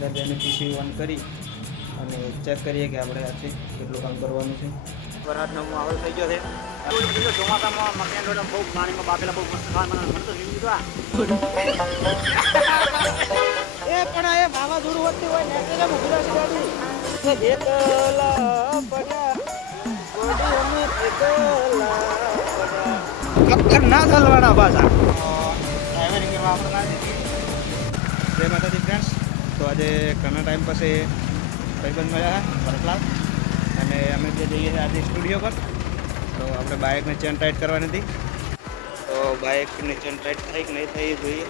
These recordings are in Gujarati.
અંદર જઈને પીસી ઓન કરી અને ચેક કરીએ કે આપણે આજે કેટલું કામ કરવાનું છે. વરસાદનો માહોલ થઈ ગયો છે. ચોમાસામાં મકાન રોડ બહુ પાણીમાં બાફેલા બહુ મસ્ત ખાવા મને તો જીવી દીધા એ પણ એ વાવાઝોડું વધતું હોય ને એટલે ઉભરા છે ગાડી એકલા પડ્યા ગોડી અમે એકલા પડ્યા કક્કર ના ચાલવાના પાછા ડ્રાઈવરિંગ કરવા આપણે ના જઈએ. જય માતાજી ફ્રેન્ડ્સ. તો આજે ઘણા ટાઈમ પછી ભાઈબંધ મળ્યા ભરતલાલ અને અમે જે જઈએ છીએ આજે સ્ટુડિયો પર. તો આપણે બાઇકને ચેન ટાઈટ કરવાની હતી. તો બાઇકની ચેન ટાઈટ થાય કે નહીં થાય એ જોઈએ.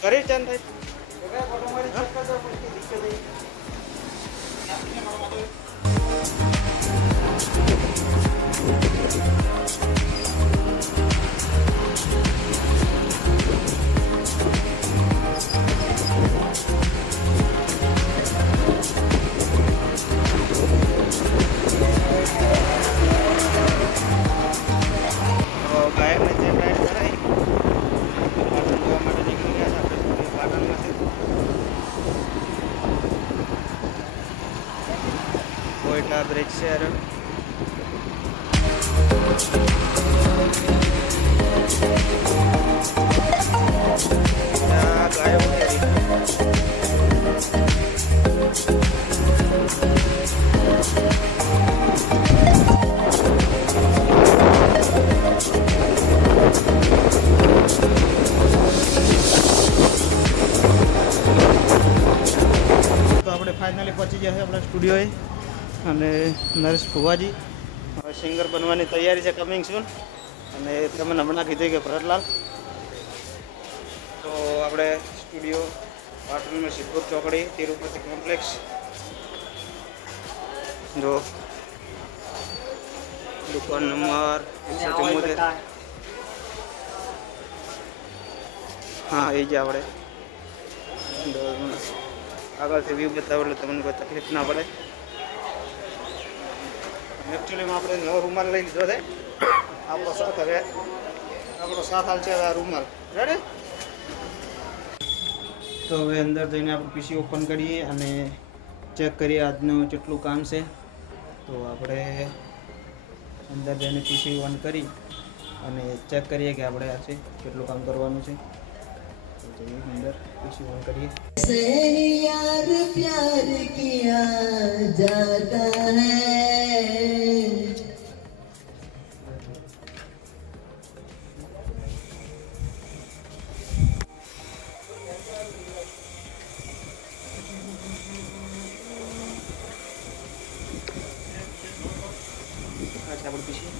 કરી ચેન ટાઈટ બ્રિજ છે યાર. ગાયો તો આપણે ફાઇનલી પહોંચી ગયા છે આપણા સ્ટુડિયોએ. અને નરેશ ફુવાજી સિંગર બનવાની તૈયારી છે, કમિંગ સૂન. અને તમને હમણાં કીધું કે ભરતલાલ. તો આપણે સ્ટુડિયો પાટણમાં સિદ્ધપુર ચોકડી તિરુપતિ કોમ્પ્લેક્સ જો દુકાન નંબર 174. હા એ જ આપણે આગળથી વ્યૂ બતાવો એટલે તમને કોઈ તકલીફ ના પડે. એકચ્યુઅલીમાં આપણે નવો રૂમાલ લઈ લીધો છે. આપણો સાથ હવે આપણો સાથ હાલ છે હવે આ રૂમાલ રેડી. તો હવે અંદર જઈને આપણે પીસી ઓપન કરીએ અને ચેક કરીએ આજનું કેટલું કામ છે. તો આપણે અંદર જઈને પીસી ઓન કરી અને ચેક કરીએ કે આપણે આજે કેટલું કામ કરવાનું છે. તો જઈએ અંદર પીસી ઓન કરીએ. यार प्यार किया जाता है अच्छा આપણે પીસી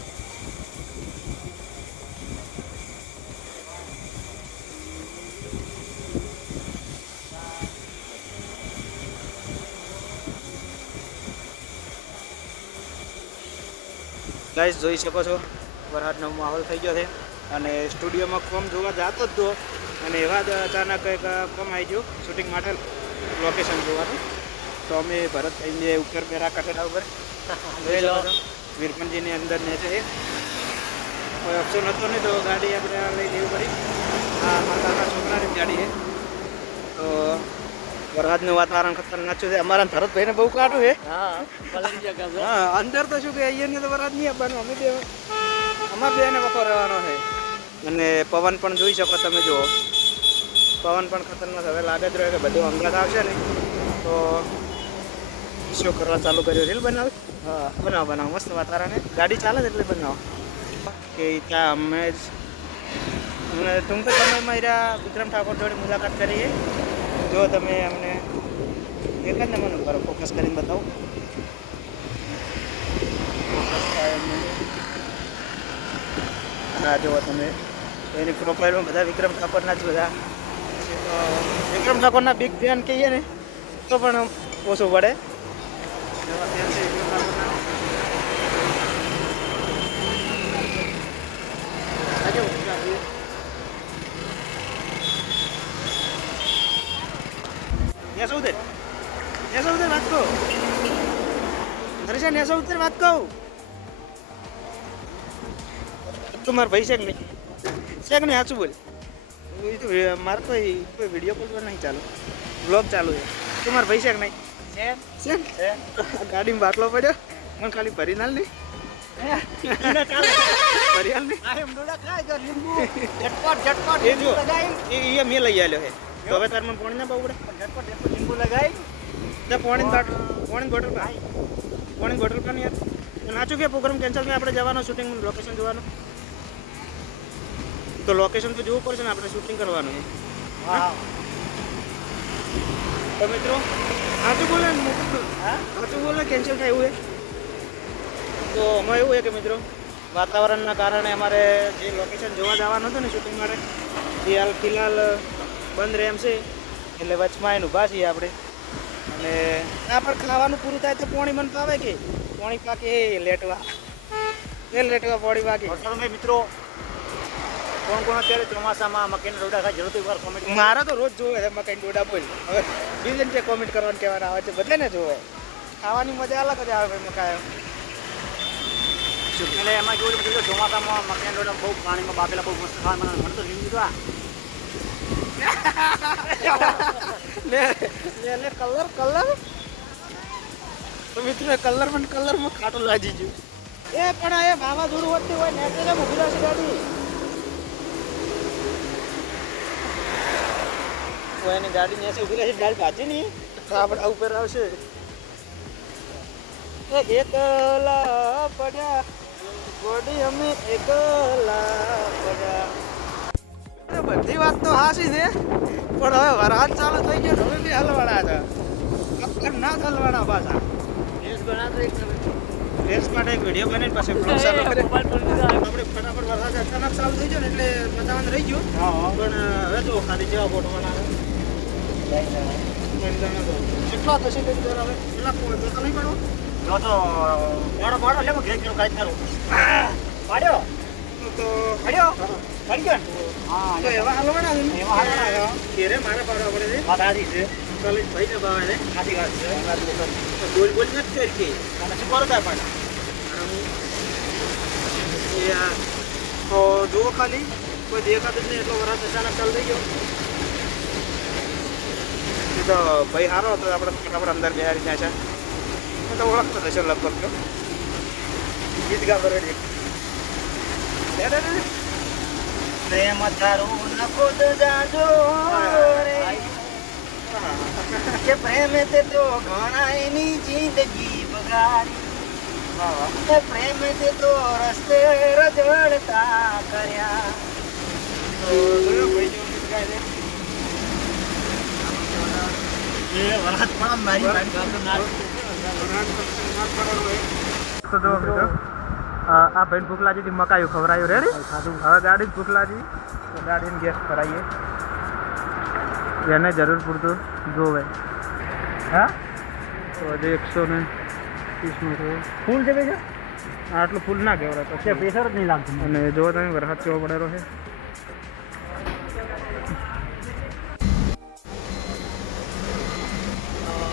ગાઈસ જોઈ શકો છો વરસાદનો માહોલ થઈ ગયો છે અને સ્ટુડિયોમાં કોમ જોવા જતો જ હતો અને એવા જ અચાનક કંઈક કોમ આવી ગયું શૂટિંગ માટે લોકેશન જોવાનું. તો અમે ભરતભાઈને ઉપર મેરા કઠેડા ઉપર વીરપનજીની અંદર ને છે. કોઈ ઓપ્શન હતો નહીં તો ગાડી આપણે લઈ જવી પડી. આ માતાના છોકરાની ગાડી છે. તો વરસાદનું વાતાવરણ ખતરનાક છે. અમારા ભરતભાઈને બહુ કાઢું છે. હા અંદર તો શું કે અહીંયા તો વરસાદ નહીં આપવાનું. અમે બે અમારે બેને વખો રહેવાનો છે. અને પવન પણ જોઈ શકો તમે. જુઓ પવન પણ ખતરનાક હવે લાગે જ રહ્યો કે બધું અંગાત આવશે ને તો શો કરવા ચાલુ કર્યો. રીલ બનાવે. હા બનાવો મસ્ત વાતાવરણ. ગાડી ચાલે જ એટલે બનાવો કે ત્યાં અમે જ ટૂંક સમયમાં રહ્યા વિક્રમ ઠાકોર જોડે મુલાકાત કરીએ. જો તમે અમને એક જ ને મને બરો ફોકસ કરીને બતાવો. હા જુઓ તમે એની પ્રોફાઇલમાં બધા વિક્રમ ઠાકોરના જ બધા વિક્રમ ઠાકોરના બિગ ફેન કહીએ ને તો પણ ઓછું પડે. એવા ફેન છે વિક્રમ ઠાકોરના. નેસો ઉતર વાત કહો. હરીશા નેસો ઉતર વાત કહું. તું મારા ભાઈ છે કે નહીં સાચું બોલ એ તો મારે કોઈ વિડીયો કોલ પર નહીં ચાલુ બ્લોગ ચાલુ છે તું મારા ભાઈ છે કે નહીં છે ને ગાડીમાં બાટલો પડ્યો મને ખાલી ભરી નાલ નહીં ભરી હાલ નહીં એ જો એ મેં લઈ આવ્યો છે તો હવે તાર મને પાણી ના પાવું પડે લીંબુ લગાવી પાણી બોટલ પણ યાર નાચું કે પ્રોગ્રામ કેન્સલ કે આપણે જવાનો શૂટિંગ લોકેશન જોવાનું તો લોકેશન તો જોવું પડશે ને આપણે શૂટિંગ કરવાનું છે હા તો મિત્રો સાચું બોલે કેન્સલ થાય એવું છે તો આમાં એવું છે કે મિત્રો વાતાવરણના કારણે અમારે જે લોકેશન જોવા જવાનું હતું ને શૂટિંગ માટે એ હાલ ફિલહાલ બંધ રહે એમ છે એટલે વચમાં એને ઊભા છીએ આપણે અને આ પર ખાવાનું પૂરું થાય તો પાણી મને પાવે કે પાણી પાકે લેટવા પાણી પાકે વરસાદમાં મિત્રો કોણ અત્યારે ચોમાસામાં મકાઈના ડોડા ખાય જરૂર એકવાર કોમેન્ટ મારા તો રોજ જોવે છે મકાઈ ડોડા બોલ હવે બીજન છે કોમેન્ટ કરવાનું કહેવાના આવે છે બધાને જોવે ખાવાની મજા અલગ જ આવે ભાઈ મકાઈ એટલે એમાં કેવું છે ચોમાસામાં મકાઈના ડોડા બહુ પાણીમાં બાફેલા બહુ મસ્ત ખાવા મને તો લીંબુ તો લે કલર તો મિત્રો કલરમાં ખાટું લાગી ગયું એ પણ એ વાવાઝોડું વધતું હોય ને એટલે ઊભી રહેશે ગાડી એની ગાડી ને ઊભી રહેશે ગાડી ભાજી નહીં તો આપણે ઉપર આવશે એકલા પડ્યા ગોડી અમે એકલા પડ્યા બધી વાત તો હાસી છે પણ હવે વરસાદ ચાલુ થઈ ગયો હવે બી હલવાડા હતા ખતરનાક હલવાડા પાછા રેસ માટે એક વિડીયો બનાવીને પાસે બ્લોગ ચાલુ કરે આપણે ફટાફટ વરસાદ અચાનક ચાલુ થઈ ગયો ને એટલે બતાવવાનું રહી ગયું પણ હવે તો ખાલી જેવા ફોટો બનાવે કેટલો થશે હવે કેટલા તો નહીં પડવો જો તો પાડો લેવો ઘેર ઘેર કાંઈ કરું પાડ્યો તો પાડ્યો પડી ગયો હા તો એવા હલવાડા છે ને એવા હલવાડા ઘેરે મારે પાડવા પડે છે વાત સાચી છે કોલેજ ભાઈ ને ભાવે છે સાચી વાત છે બોલ નથી કરતી તમે શું કરો ત્યાં પણ તો જુઓ ખાલી કોઈ દેખાતું જ નહીં એટલો વરસાદ અચાનક ચાલુ થઈ ગયો એ તો ભાઈ સારો હતો આપણે ફટાફટ અંદર બેહારી ત્યાં છે તો ઓળખતો થશે લગભગ તો ગીત ગા બરોડી પ્રેમ તારું ન ખુદ જાજો રે કે પ્રેમ તે તો ઘણાયની જિંદગી બગાડી પ્રેમ તે તો રસ્તે રજળતા કર્યા તો જોયો ભાઈ જેવું ગીત ગાય છે એ વરાત પણ મારી તો જો મિત્રો આ ભાઈ ભૂખ લાગી હતી મકાયું ખવડાયું રે હવે ગાડી ભૂખ લાગી તો ગાડીને ગેસ કરાવીએ એને જરૂર પૂરતું જોવે હા તો હજી 130 નું ફૂલ છે ભાઈ આટલું ફૂલ ના કહેવાય છે પ્રેશર જ નહીં લાગતું અને જો તમે વરસાદ કેવો પડેલો છે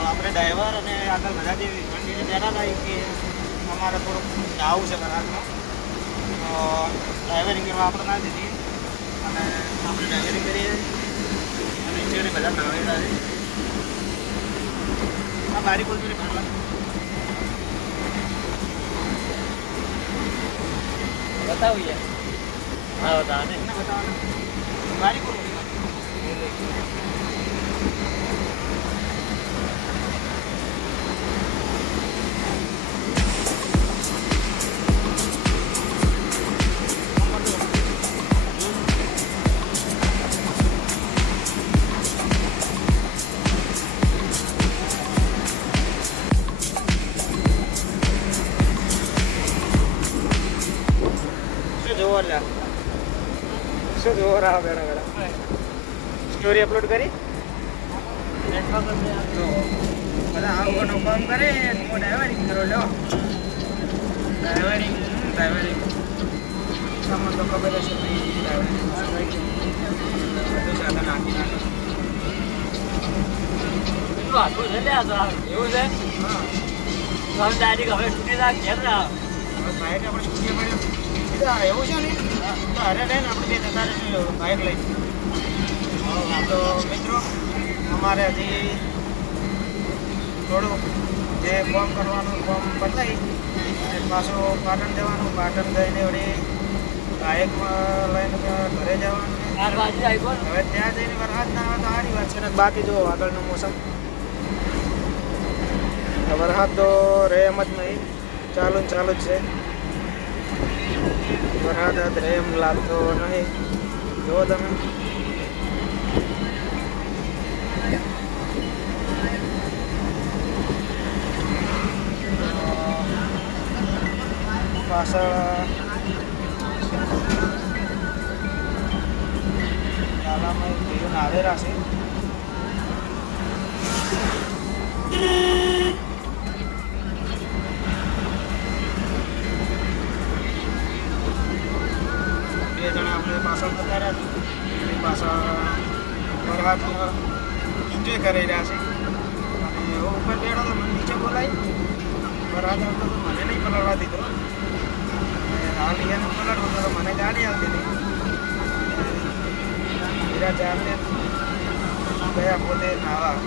આપણે ડ્રાઈવર અને આગળ બધા જે મંડીને બેઠા હતા કે અમારે થોડુંક જવું છે બરાબરમાં ડ્રાઈવરિંગ કરવા આપણે ના દીધી અને આપણે ડ્રાઈવરિંગ કરીએ અને નીચે બધા નાવેલા છે આ બારી બોલતું નહીં ભાગલા બતાવીએ હા બતાવે ને બતાવવાના બારી બોલ શું જોવો રહા બેડા બેડા સ્ટોરી અપલોડ કરી બધા આવું કામ કરે ડ્રાઈવરિંગ કરો લો ડ્રાઈવરિંગ સામાન તો ખબર હશે ડ્રાઈવરિંગ બધું સાથે નાખી નાખે એવું છે હા ડાયરેક્ટ હવે છૂટી જાય ઘેર ના બાઈક આપણે સ્કૂટી પડ્યો એવું છે ને અરે નહીં આપણે બે જતા રહીશું બાઇક લઈ. તો મિત્રો અમારે હજી થોડુંક જે ફોર્મ કરવાનું ફોર્મ બતાવી પાછું પાટણ જવાનું, પાટણ જઈને વળી બાઇકમાં લઈને ઘરે જવાનું. હવે ત્યાં જઈને વરસાદ ના આવે તો સારી વાત છે ને બાકી જો આગળનું મોસમ વરસાદ તો રહે એમ જ નહીં, ચાલુ જ છે. વરસાદ જ રહે એમ લાગતો નહીં. જુઓ તમે પાછળ નાલામાં ભીલું આવેલા છે. બે જણા આપણે પાછળ જતા રહ્યા એ પાછળ વરસાદમાં એન્જોય કરી રહ્યા છે. અને એવો ઉપર બેઠો તો મને નીચે બોલાવી વરસાદ આવતો તો મને નહીં પલળવા દીધો. હાલ એને પલળવો તો મને ગાડી આવતી હતી. હીરા ચારને ગયા પોતે નાવા.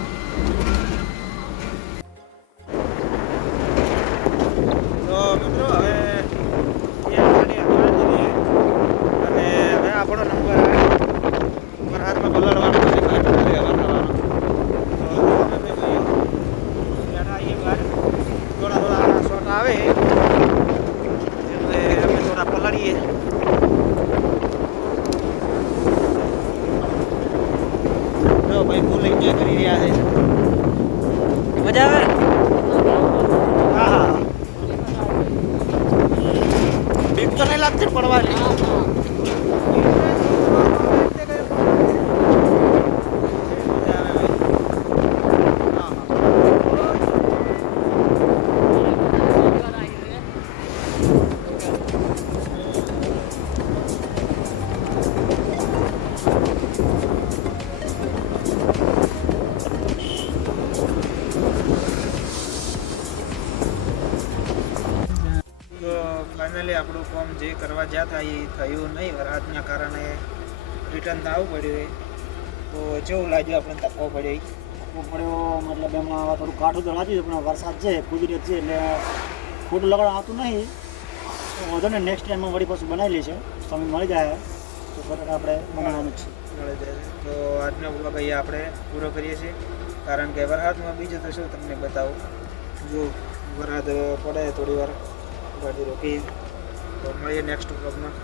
તો મિત્રો હવે ગાડી અને હવે આપણો નંબર આવે વરસાદમાં પલળવાનો છે. થોડા થોડા શોટ આવે એટલે અમે થોડા પલળીએ. જો ભાઈ ફૂલ એન્જોય કરી રહ્યા છે. મજા આવે. હા હા બીક તો નહીં લાગતી પડવાની. ફાઇનલી આપણું કામ જે કરવા ગયા હતા એ થયું નહીં. વરસાદના કારણે રિટર્ન થવું પડ્યું. તો જેવું લાગ્યું આપણે ધક્કો પડ્યો મતલબ એમાં થોડું કાઠું તો લાગ્યું પણ વરસાદ છે કુદરત છે એટલે ખોટું લગડ આવતું નહીં. વધુ ને નેક્સ્ટ ટાઈમમાં વળી પાછું બનાવી લે છે. સમય મળી જાય તો ફરક આપણે બનાવવાનું જ છે. મળી જાય તો આજનો બ્લોગ અહીંયા આપણે પૂરો કરીએ છીએ. કારણ કે વરસાદમાં બીજું તો શું તમને બતાવું. જો વરસાદ પડે થોડી વાર ગાડી રોકી તો મળીએ નેક્સ્ટ બ્લોગમાં.